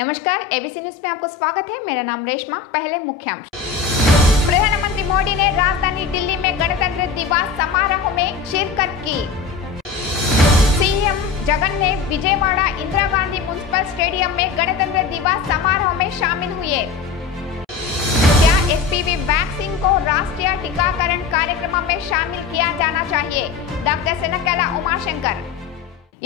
नमस्कार, ABC news में आपको स्वागत है। मेरा नाम रेशमा। पहले मुख्यांश। प्रधानमंत्री मोदी ने राजधानी दिल्ली में गणतंत्र दिवस समारोह में शिरकत की। सीएम जगन ने विजयवाड़ा इंदिरा गांधी म्युनिसिपल स्टेडियम में गणतंत्र दिवस समारोह में शामिल हुए। क्या एचपीवी वैक्सीन को राष्ट्रीय टीकाकरण कार्यक्रम में शामिल किया जाना चाहिए? Doctor Senkela Umashankar.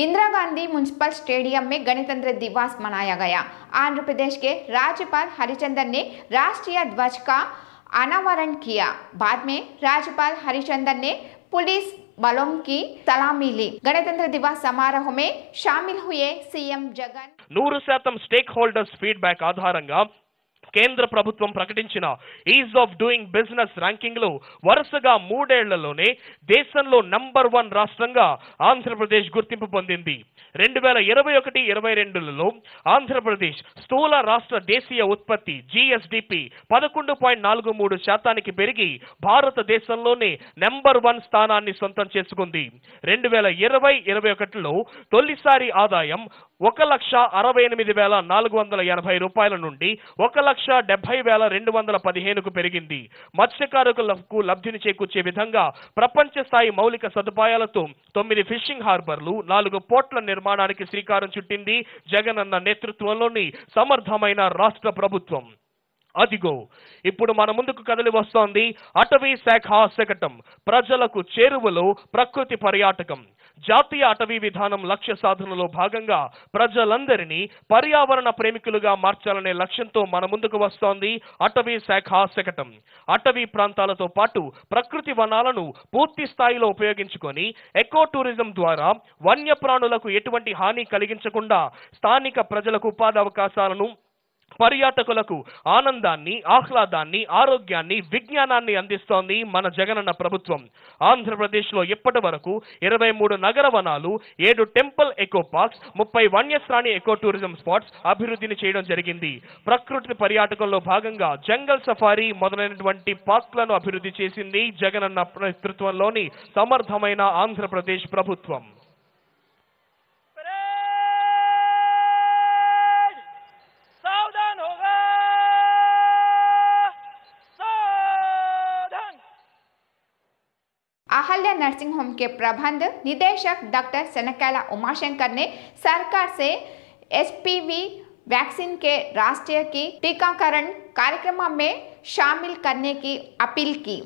Indira Gandhi municipal stadium में गणतंत्र दिवस मनाया गया। आंध्र प्रदेश के राज्यपाल हरिचंदन ने राष्ट्रीय ध्वज का अनावरण किया। बाद में राज्यपाल हरिचंदन ने पुलिस बलों की सलामी ली। गणतंत्र दिवस समारोह में शामिल हुए CM Jagan. 100% stake holders feedback ఆధారంగా కేంద్ర ప్రభుత్వం ప్రకటించిన is of doing business ranking లో వరుసగా 3 ఏళ్లలోనే దేశంలో నంబర్ 1 రాష్ట్రంగా ఆంధ్రప్రదేశ్ గుర్తింపు పొందింది. 2021-22లలో ఆంధ్రప్రదేశ్ స్థూల రాష్ట్ర దేశీయ ఉత్పత్తి జిఎస్డిపి 11.43% పెరిగి భారతదేశంలోనే నంబర్ 1 స్థానాన్ని సొంతం చేసుకుంది. 2020-21లో తొలిసారి ఆదాయం 1,68,480 రూపాయల నుండి 1,70,215కు పెరిగింది. మత్స్యకారులకు లబ్ధిని చేకూర్చే విధంగా ప్రపంచ స్థాయి మౌలిక సదుపాయాలతో 9 ఫిషింగ్ హార్బర్లు, 4 పోర్ట్ల నిర్మాణానికి శ్రీకారం చుట్టింది జగనన్న నేతృత్వంలోని సమర్థమైన రాష్ట్ర ప్రభుత్వం. అదిగో ఇప్పుడు మన ముందుకు కదలి వస్తోంది అటవీ శాఖ శకటం. ప్రజలకు చేరువలో ప్రకృతి పర్యాటకం. జాతీయ అటవీ విధానం లక్ష్య సాధనలో భాగంగా ప్రజలందరినీ పర్యావరణ ప్రేమికులుగా మార్చాలనే లక్ష్యంతో మన ముందుకు వస్తోంది అటవీ శాఖ శకటం. అటవీ ప్రాంతాలతో పాటు ప్రకృతి వనాలను పూర్తి స్థాయిలో ఉపయోగించుకొని ఎకో టూరిజం ద్వారా వన్యప్రాణులకు ఎటువంటి హాని కలిగించకుండా స్థానిక ప్రజలకు ఉపాధి అవకాశాలను, పర్యాటకులకు ఆనందాన్ని, ఆహ్లాదాన్ని, ఆరోగ్యాన్ని, విజ్ఞానాన్ని అందిస్తోంది మన జగనన్న ప్రభుత్వం. ఆంధ్రప్రదేశ్లో ఇప్పటి వరకు 23 నగర వనాలు, 7 టెంపుల్ ఎకో పార్క్స్, 30 వన్యప్రాణి ఎకో టూరిజం స్పాట్స్ అభివృద్ధిని చేయడం జరిగింది. ప్రకృతి పర్యాటకంలో భాగంగా జంగల్ సఫారీ మొదలైనటువంటి పార్క్లను అభివృద్ధి చేసింది జగనన్న నేతృత్వంలోని సమర్థమైన ఆంధ్రప్రదేశ్ ప్రభుత్వం. आहल्या नर्सिंग होम के प्रबंध निदेशक डॉक्टर सेनकेला उमाशंकर ने सरकार से एचपीवी वैक्सीन के राष्ट्रीय की टीकाकरण कार्यक्रम में शामिल करने की अपील की।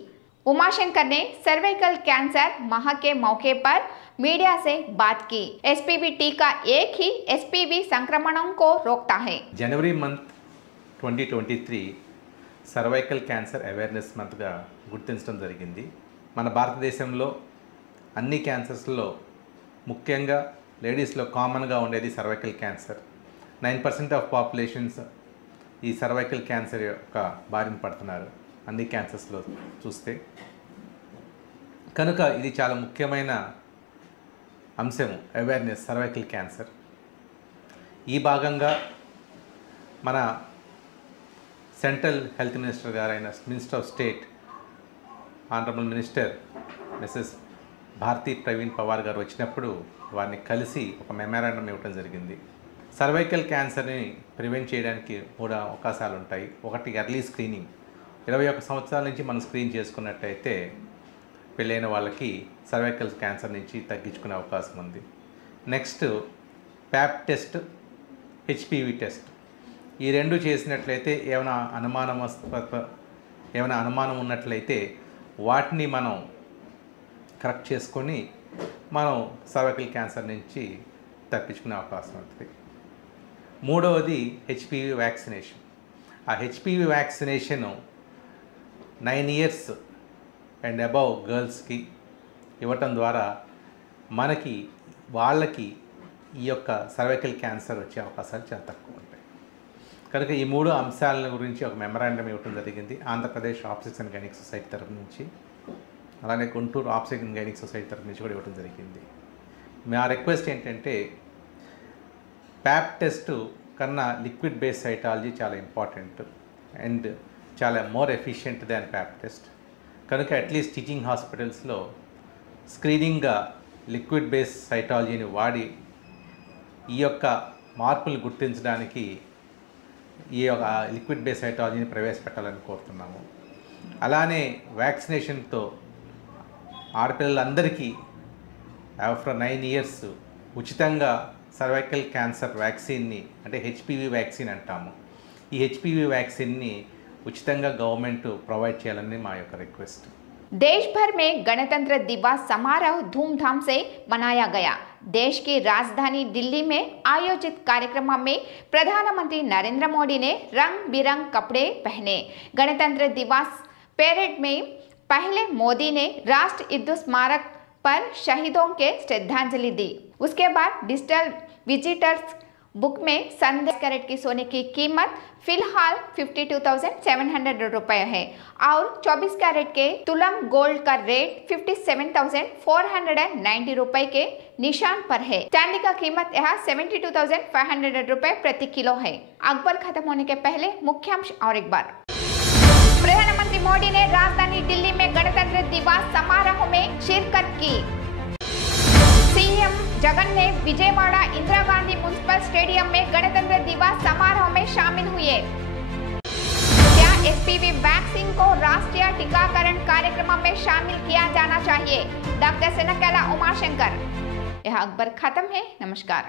उमाशंकर ने सर्वाइकल कैंसर माह के मौके पर मीडिया से बात की। एचपीवी टीका एक ही एचपीवी संक्रमणों को रोकता है। जनवरी month 2023 cervical cancer awareness month గా గుర్తించడం జరిగింది. మన భారతదేశంలో అన్ని క్యాన్సర్స్లో ముఖ్యంగా లేడీస్లో కామన్గా ఉండేది సర్వైకల్ క్యాన్సర్. 9% ఆఫ్ పాపులేషన్స్ ఈ సర్వైకల్ క్యాన్సర్ యొక్క బారిన పడుతున్నారు అన్ని క్యాన్సర్స్లో చూస్తే. కనుక ఇది చాలా ముఖ్యమైన అంశం అవేర్నెస్ సర్వైకల్ క్యాన్సర్. ఈ భాగంగా మన సెంట్రల్ హెల్త్ మినిస్టర్ గారైన minister of state honourable minister Mrs Bharati Praveen Pawar గారు వచ్చినప్పుడు వారిని కలిసి ఒక మెమరాండం ఇవ్వడం జరిగింది. సర్వైకల్ క్యాన్సర్ని ప్రివెంట్ చేయడానికి 3 అవకాశాలు ఉంటాయి. ఒకటి ఎర్లీ స్క్రీనింగ్. 21 సంవత్సరాల నుంచి మనం స్క్రీన్ చేసుకున్నట్టయితే పెళ్ళైన వాళ్ళకి సర్వైకల్ క్యాన్సర్ నుంచి తగ్గించుకునే అవకాశం ఉంది. Next Pap test, HPV test. ఈ 2 చేసినట్లయితే ఏమైనా అనుమానం ఉన్నట్లయితే వాటిని మనం కరెక్ట్ చేసుకొని మనం సర్వైకల్ క్యాన్సర్ నుంచి తప్పించుకునే అవకాశం ఉంటుంది. మూడవది హెచ్పివి వ్యాక్సినేషన్. ఆ HPV vaccination 9 years and above గర్ల్స్కి ఇవ్వటం ద్వారా వాళ్ళకి ఈ యొక్క సర్వైకల్ క్యాన్సర్ వచ్చే అవకాశాలు చాలా తక్కువ ఉంటాయి. కనుక ఈ 3 అంశాల గురించి ఒక మెమరాండం ఇవ్వడం జరిగింది Andhra Pradesh obstetrics and gynaec society తరఫు నుంచి, అలానే Guntur obstetrics and gynaec society తరఫు నుంచి కూడా ఇవ్వడం జరిగింది. మా రిక్వెస్ట్ ఏంటంటే ప్యాప్ టెస్ట్ కన్నా లిక్విడ్ బేస్ సైటాలజీ చాలా ఇంపార్టెంట్ అండ్ చాలా మోర్ ఎఫిషియెంట్ దాన్ ప్యాప్ టెస్ట్. కనుక అట్లీస్ట్ టీచింగ్ హాస్పిటల్స్లో స్క్రీనింగ్గా లిక్విడ్ బేస్ సైటాలజీని వాడి ఈ యొక్క మార్పులు గుర్తించడానికి ఈ ఒక లిక్విడ్ బేస్ సైటాలజీని ప్రవేశపెట్టాలని కోరుతున్నాము. అలానే వ్యాక్సినేషన్తో ఆడపిల్లలందరికీ ఆఫ్టర్ 9 ఇయర్స్ ఉచితంగా సర్వైకల్ క్యాన్సర్ వ్యాక్సిన్ని, అంటే హెచ్పివి వ్యాక్సిన్ అంటాము, ఈ హెచ్పివి వ్యాక్సిన్ని ఉచితంగా గవర్నమెంట్ ప్రొవైడ్ చేయాలని మా యొక్క రిక్వెస్ట్. देश भर में गणतंत्र दिवस समारोह धूमधाम से मनाया गया। देश की राजधानी दिल्ली में आयोजित कार्यक्रम में प्रधानमंत्री नरेंद्र मोदी ने रंग बिरंग कपड़े पहने। गणतंत्र दिवस परेड में पहले मोदी ने राष्ट्र युद्ध स्मारक पर शहीदों के श्रद्धांजलि दी। उसके बाद डिजिटल विजिटर्स बुक में संदेश कैरेट की सोने की कीमत फिलहाल 52,700 रुपये है और 24 कैरेट के तुलम गोल्ड का रेट 57,490 रुपये के निशान पर है। चांदी का कीमत यहाँ 72,500 रुपये प्रति किलो है। अखबार खत्म होने के पहले मुख्यांश और एक बार। प्रधानमंत्री मोदी ने राजधानी दिल्ली में गणतंत्र दिवस समारोह में शिरकत की। सीएम जगन ने विजयवाड़ा इंदिरा गांधी म्युनिसिपल स्टेडियम में गणतंत्र दिवस समारोह में शामिल हुए। क्या एचपीवी वैक्सीन को राष्ट्रीय टीकाकरण कार्यक्रम में शामिल किया जाना चाहिए? डॉक्टर सेनकेला उमाशंकर। यह अखबार खत्म है। नमस्कार।